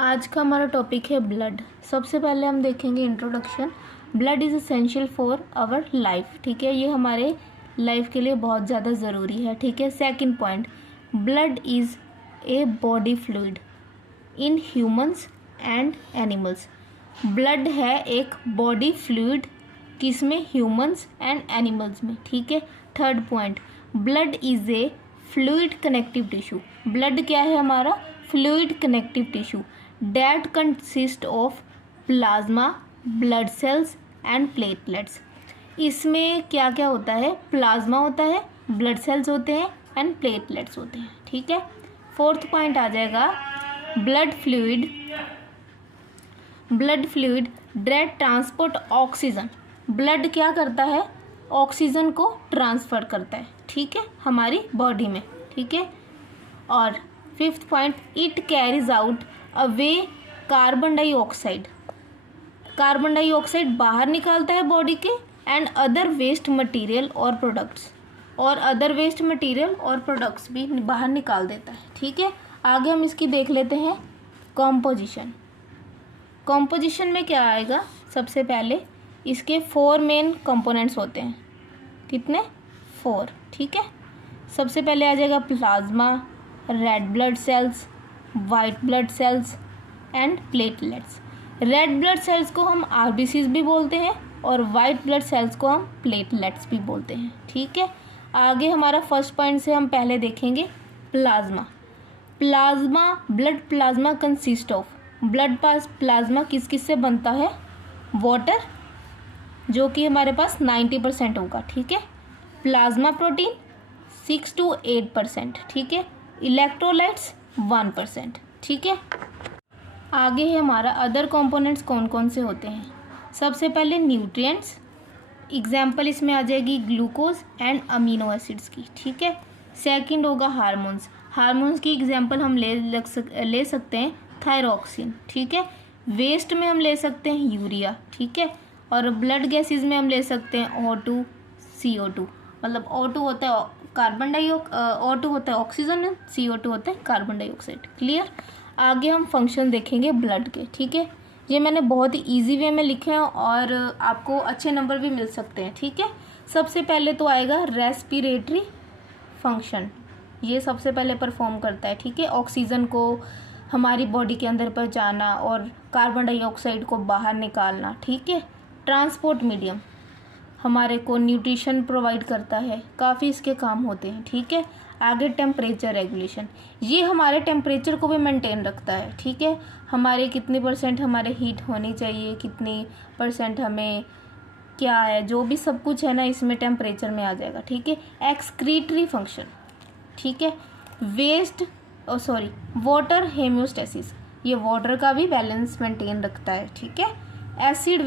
आज का हमारा टॉपिक है ब्लड। सबसे पहले हम देखेंगे introduction. Blood is essential for our life. ठीक है, ये हमारे लाइफ के लिए बहुत ज़्यादा ज़रूरी है। ठीक है, second point, blood is a body fluid in humans and animals. Blood है एक बॉडी फ्लूइड, किसमें? ह्यूमंस एंड एनिमल्स में। ठीक है, third point, blood is a fluid connective tissue. Blood क्या है हमारा? Fluid connective tissue that consist of plasma, blood cells and platelets। इसमें क्या क्या होता है? प्लाज्मा होता है, ब्लड सेल्स होते हैं एंड प्लेटलेट्स होते हैं। ठीक है, फोर्थ पॉइंट आ जाएगा blood fluid direct transport oxygen. Blood क्या करता है? ऑक्सीजन को ट्रांसफर करता है, ठीक है, हमारी बॉडी में। ठीक है, और fifth point, it carries out away carbon dioxide. Carbon dioxide बाहर निकालता है बॉडी के एंड अदर वेस्ट मटेरियल और प्रोडक्ट्स, और अदर वेस्ट मटेरियल और प्रोडक्ट्स भी बाहर निकाल देता है। ठीक है, आगे हम इसकी देख लेते हैं कॉम्पोजिशन। कॉम्पोजिशन में क्या आएगा? सबसे पहले इसके 4 मेन कंपोनेंट्स होते हैं। कितने? 4। ठीक है, सबसे पहले आ जाएगा plasma, red blood cells, white blood cells and platelets. Red blood cells को हम आरबीसीज भी बोलते हैं और वाइट ब्लड सेल्स को हम प्लेटलेट्स भी बोलते हैं। ठीक है, आगे हमारा फर्स्ट पॉइंट से हम पहले देखेंगे plasma. Blood plasma consist of, blood plasma किस किस से बनता है? वाटर, जो कि हमारे पास 90% होगा। ठीक है, प्लाज्मा प्रोटीन 6 to 8%। ठीक है, इलेक्ट्रोलाइट्स 1%। ठीक है, आगे है हमारा अदर कंपोनेंट्स कौन कौन से होते हैं। सबसे पहले न्यूट्रिएंट्स, एग्जाम्पल इसमें आ जाएगी ग्लूकोज एंड अमीनो एसिड्स की। ठीक है, सेकंड होगा हार्मोन्स। हार्मोन्स की एग्जाम्पल हम ले सकते हैं थायरोक्सिन। ठीक है, वेस्ट में हम ले सकते हैं यूरिया। ठीक है, और ब्लड गैसेज में हम ले सकते हैं O2, CO2। मतलब O2 होता है O2 होता है ऑक्सीजन, CO2 होता है कार्बन डाइऑक्साइड। क्लियर? आगे हम फंक्शन देखेंगे ब्लड के। ठीक है, ये मैंने बहुत ही ईजी वे में लिखे हैं और आपको अच्छे नंबर भी मिल सकते हैं। ठीक है, सबसे पहले तो आएगा रेस्पिरेटरी फंक्शन, ये सबसे पहले परफॉर्म करता है। ठीक है, ऑक्सीजन को हमारी बॉडी के अंदर पहुंचाना और कार्बन डाइऑक्साइड को बाहर निकालना। ठीक है, ट्रांसपोर्ट मीडियम, हमारे को न्यूट्रिशन प्रोवाइड करता है, काफ़ी इसके काम होते हैं। ठीक है, आगे टेम्परेचर रेगुलेशन, ये हमारे टेम्परेचर को भी मेंटेन रखता है। ठीक है, हमारे कितनी % हमारे हीट होनी चाहिए, कितनी % हमें क्या है, जो भी सब कुछ है ना इसमें टेम्परेचर में आ जाएगा। ठीक है, एक्सक्रीटरी फंक्शन। ठीक है, वाटर हेमियोस्टेसिस, ये वाटर का भी बैलेंस मेंटेन रखता है। ठीक है, एसिड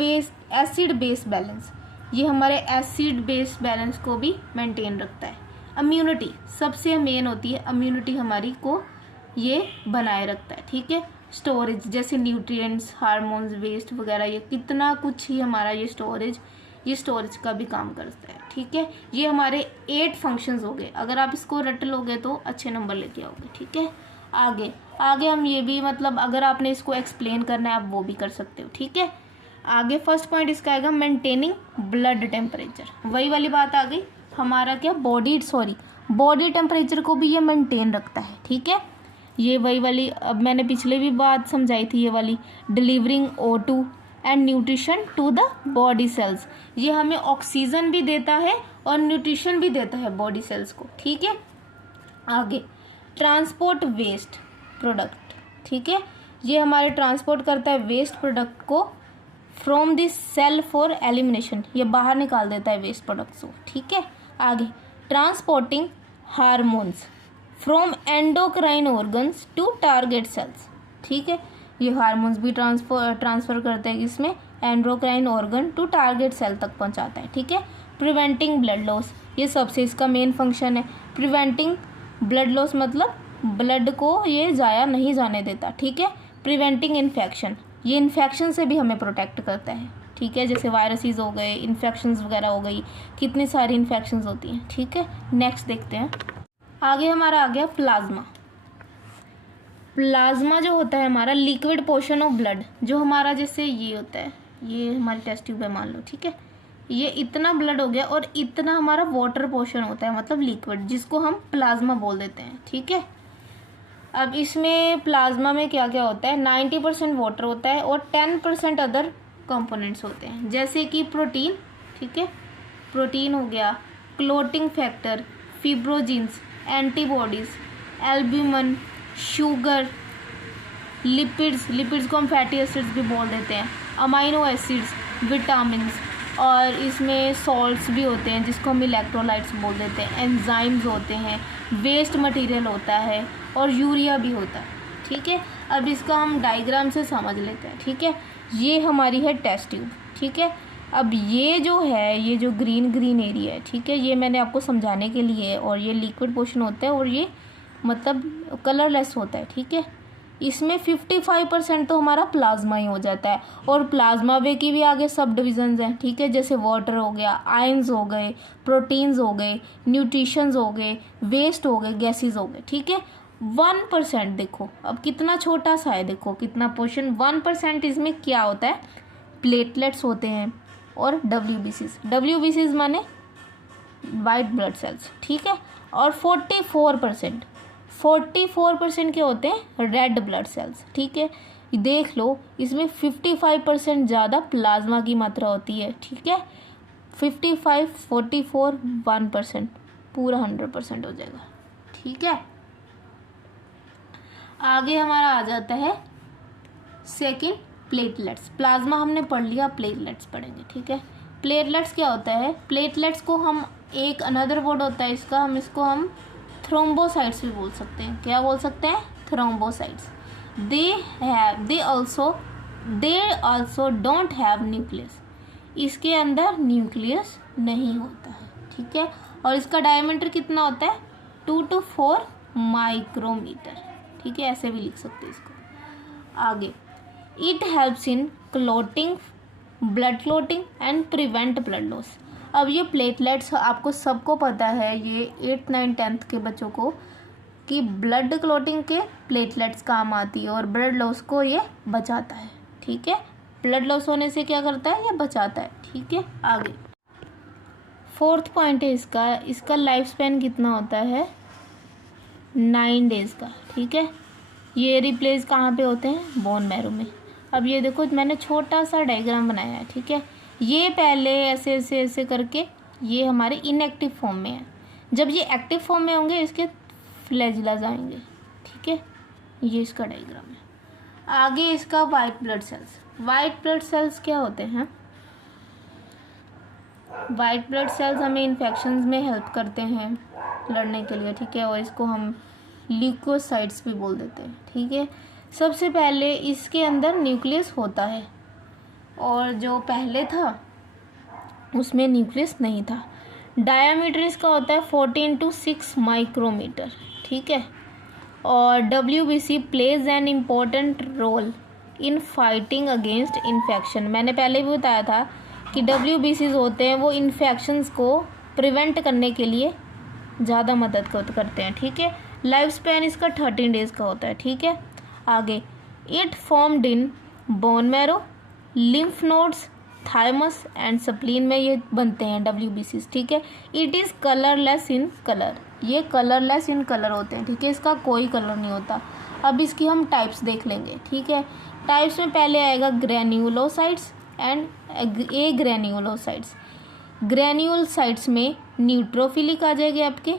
बेस बैलेंस, ये हमारे एसिड बेस बैलेंस को भी मेंटेन रखता है। इम्यूनिटी सबसे मेन होती है, इम्यूनिटी हमारी को ये बनाए रखता है। ठीक है, स्टोरेज, जैसे न्यूट्रिएंट्स, हार्मोन्स, वेस्ट वगैरह, ये कितना कुछ ही हमारा ये स्टोरेज का भी काम करता है। ठीक है, ये हमारे 8 फंक्शंस हो गए। अगर आप इसको रट लोगे तो अच्छे नंबर लेके आओगे। ठीक है, आगे हम ये भी, मतलब अगर आपने इसको एक्सप्लेन करना है आप वो भी कर सकते हो। ठीक है, आगे फर्स्ट पॉइंट इसका आएगा मेंटेनिंग ब्लड टेम्परेचर। वही वाली बात आ गई हमारा, क्या बॉडी टेम्परेचर को भी ये मेंटेन रखता है। ठीक है, ये वही वाली, अब मैंने पिछले भी बात समझाई थी, ये वाली delivering O2 and nutrition to the body cells, ये हमें ऑक्सीजन भी देता है और न्यूट्रिशन भी देता है बॉडी सेल्स को। ठीक है, आगे ट्रांसपोर्ट वेस्ट प्रोडक्ट। ठीक है, ये हमारे ट्रांसपोर्ट करता है वेस्ट प्रोडक्ट को from this cell for elimination, ये बाहर निकाल देता है वेस्ट प्रोडक्ट्स को। ठीक है, आगे transporting hormones from endocrine organs to target cells. ठीक है, ये हार्मोन्स भी ट्रांसफ़र करते हैं, इसमें endocrine organ to target cell तक पहुंचाता है। ठीक है, प्रिवेंटिंग ब्लड लॉस, ये सबसे इसका मेन फंक्शन है। प्रिवेंटिंग ब्लड लॉस मतलब ब्लड को ये ज़ाया नहीं जाने देता। ठीक है, प्रिवेंटिंग इन्फेक्शन, ये इन्फेक्शन से भी हमें प्रोटेक्ट करता है। ठीक है, जैसे वायरसेस हो गए, इन्फेक्शंस वगैरह हो गई, कितनी सारी इन्फेक्शंस होती हैं। ठीक है, नेक्स्ट देखते हैं। आगे हमारा आ गया प्लाज्मा। प्लाज्मा जो होता है हमारा लिक्विड पोर्शन ऑफ ब्लड, जो हमारा जैसे ये होता है, ये हमारी टेस्ट ट्यूब है मान लो, ठीक है, ये इतना ब्लड हो गया और इतना हमारा वाटर पोर्शन होता है, मतलब लिक्विड, जिसको हम प्लाज्मा बोल देते हैं, ठीक है। अब इसमें प्लाज्मा में क्या क्या होता है, 90% वाटर होता है और 10% अदर कंपोनेंट्स होते हैं, जैसे कि प्रोटीन, ठीक है, प्रोटीन हो गया, clotting factor, fibrinogens, antibodies, albumin, sugar, lipids को हम फैटी एसिड्स भी बोल देते हैं, अमाइनो एसिड्स, विटामिन, और इसमें सॉल्ट्स भी होते हैं जिसको हम इलेक्ट्रोलाइट्स बोल देते हैं, एंजाइम्स होते हैं, वेस्ट मटेरियल होता है और यूरिया भी होता है, ठीक है। अब इसका हम डायग्राम से समझ लेते हैं, ठीक है। ये हमारी है टेस्ट ट्यूब, ठीक है। अब ये जो है, ये जो ग्रीन एरिया है, ठीक है, ये मैंने आपको समझाने के लिए, और ये लिक्विड पोर्शन होता है और ये मतलब कलरलेस होता है, ठीक है। इसमें 55% तो हमारा प्लाज्मा ही हो जाता है, और प्लाज्मा वे की भी आगे सब डिविजन्स हैं, ठीक है, जैसे वाटर हो गया, आयंस हो गए, प्रोटीन्स हो गए, न्यूट्रिशंस हो गए, वेस्ट हो गए, गैसेस हो गए, ठीक है। 1% देखो अब कितना छोटा सा है, देखो कितना पोर्शन, 1% इसमें क्या होता है, प्लेटलेट्स होते हैं और WBCs माने वाइट ब्लड सेल्स, ठीक है। और 44% के होते हैं रेड ब्लड सेल्स, ठीक है। देख लो इसमें 55% ज़्यादा प्लाज्मा की मात्रा होती है, ठीक है। 55, 44, 1% पूरा 100% हो जाएगा, ठीक है। आगे हमारा आ जाता है सेकंड, प्लेटलेट्स। प्लाज्मा हमने पढ़ लिया, प्लेटलेट्स पढ़ेंगे, ठीक है। प्लेटलेट्स क्या होता है, प्लेटलेट्स को हम एक अनदर वर्ड होता है इसका, इसको हम थ्रोम्बोसाइट्स भी बोल सकते हैं। क्या बोल सकते हैं, thrombocytes. They also don't have nucleus, इसके अंदर न्यूक्लियस नहीं होता है, ठीक है। और इसका डायमीटर कितना होता है, 2 to 4 माइक्रोमीटर, ठीक है, ऐसे भी लिख सकते हैं इसको। आगे, it helps in clotting, blood clotting and prevent blood loss. अब ये प्लेटलेट्स आपको सबको पता है, ये 8th 9th 10th के बच्चों को, कि ब्लड क्लोटिंग के प्लेटलेट्स काम आती है और ब्लड लॉस को ये बचाता है, ठीक है। ब्लड लॉस होने से क्या करता है, ये बचाता है, ठीक है। आगे 4th पॉइंट है इसका लाइफ स्पैन कितना होता है, 9 days का, ठीक है। ये रिप्लेस कहाँ पे होते हैं, बोन मैरो में। अब ये देखो मैंने छोटा सा डायग्राम बनाया है, ठीक है। ये पहले ऐसे ऐसे ऐसे करके ये हमारे इनएक्टिव फॉर्म में है, जब ये एक्टिव फॉर्म में होंगे इसके फ्लैजिलाज आएंगे, ठीक है। ये इसका डायग्राम है। आगे इसका white blood cells. White blood cells क्या होते हैं, वाइट ब्लड सेल्स हमें इन्फेक्शंस में हेल्प करते हैं लड़ने के लिए, ठीक है। और इसको हम ल्यूकोसाइट्स भी बोल देते हैं, ठीक है। सबसे पहले इसके अंदर न्यूक्लियस होता है, और जो पहले था उसमें न्यूक्लियस नहीं था। डायामीटर इसका होता है 14 to 6 माइक्रोमीटर, ठीक है। और WBC plays an important role in fighting against infection. मैंने पहले भी बताया था कि WBCs होते हैं वो इन्फेक्शंस को प्रिवेंट करने के लिए ज़्यादा मदद करते हैं, ठीक है। लाइफ स्पैन इसका 13 days का होता है, ठीक है। आगे, it formed in bone marrow, lymph nodes, thymus and spleen में ये बनते हैं WBCs, ठीक है। It is colourless in colour, ये कलरलेस इन कलर होते हैं, ठीक है, इसका कोई कलर नहीं होता। अब इसकी हम टाइप्स देख लेंगे, ठीक है। टाइप्स में पहले आएगा granulocytes and A granulocytes. Granulocytes में न्यूट्रोफिलिक आ जाएंगे आपके,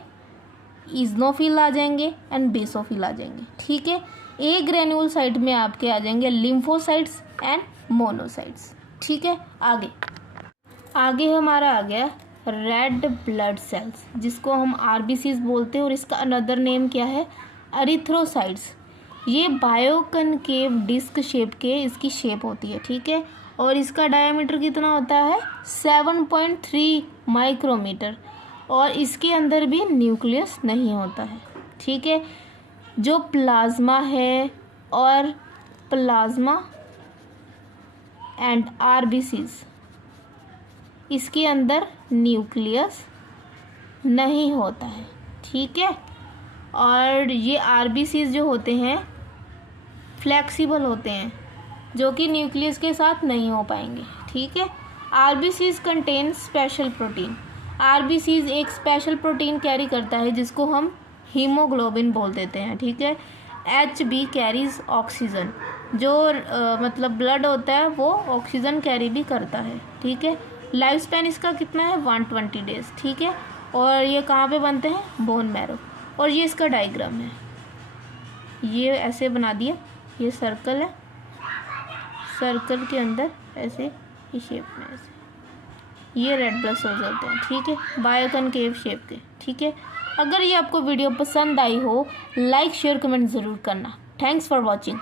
इजनोफिल आ जाएंगे एंड बेसोफिल आ जाएंगे, ठीक है। ए ग्रेन्यूलोसाइट में आपके आ जाएंगे लिम्फोसाइट्स एंड मोनोसाइट्स, ठीक है। आगे हमारा आ गया रेड ब्लड सेल्स, जिसको हम RBCs बोलते हैं, और इसका अनदर नेम क्या है, एरिथ्रोसाइट्स। ये बायोकनकेव डिस्क शेप के इसकी शेप होती है, ठीक है। और इसका डायमीटर कितना होता है, 7.3 माइक्रोमीटर, और इसके अंदर भी न्यूक्लियस नहीं होता है, ठीक है। जो प्लाज्मा है और प्लाज्मा एंड RBCs, इसके अंदर न्यूक्लियस नहीं होता है, ठीक है। और ये RBCs जो होते हैं फ्लेक्सिबल होते हैं, जो कि न्यूक्लियस के साथ नहीं हो पाएंगे। ठीक है। RBCs contain special protein. RBCs एक स्पेशल प्रोटीन कैरी करता है जिसको हम हीमोग्लोबिन बोल देते हैं। ठीक है। H B carries oxygen. जो मतलब ब्लड होता है वो ऑक्सीजन कैरी भी करता है। ठीक है। लाइफ स्पैन इसका कितना है 120 डेज। ठीक है। और ये कहाँ पे बनते हैं, बोन मैरो। और ये इसका डायग्राम है, ये ऐसे बना दिया, ये सर्कल है, सर्कल के अंदर ऐसे ये शेप में ऐसे ये रेड ब्लड सेल्स होते हैं। ठीक है। बायोकनकेव शेप के। ठीक है। अगर ये आपको वीडियो पसंद आई हो, लाइक शेयर कमेंट ज़रूर करना। Thanks for watching.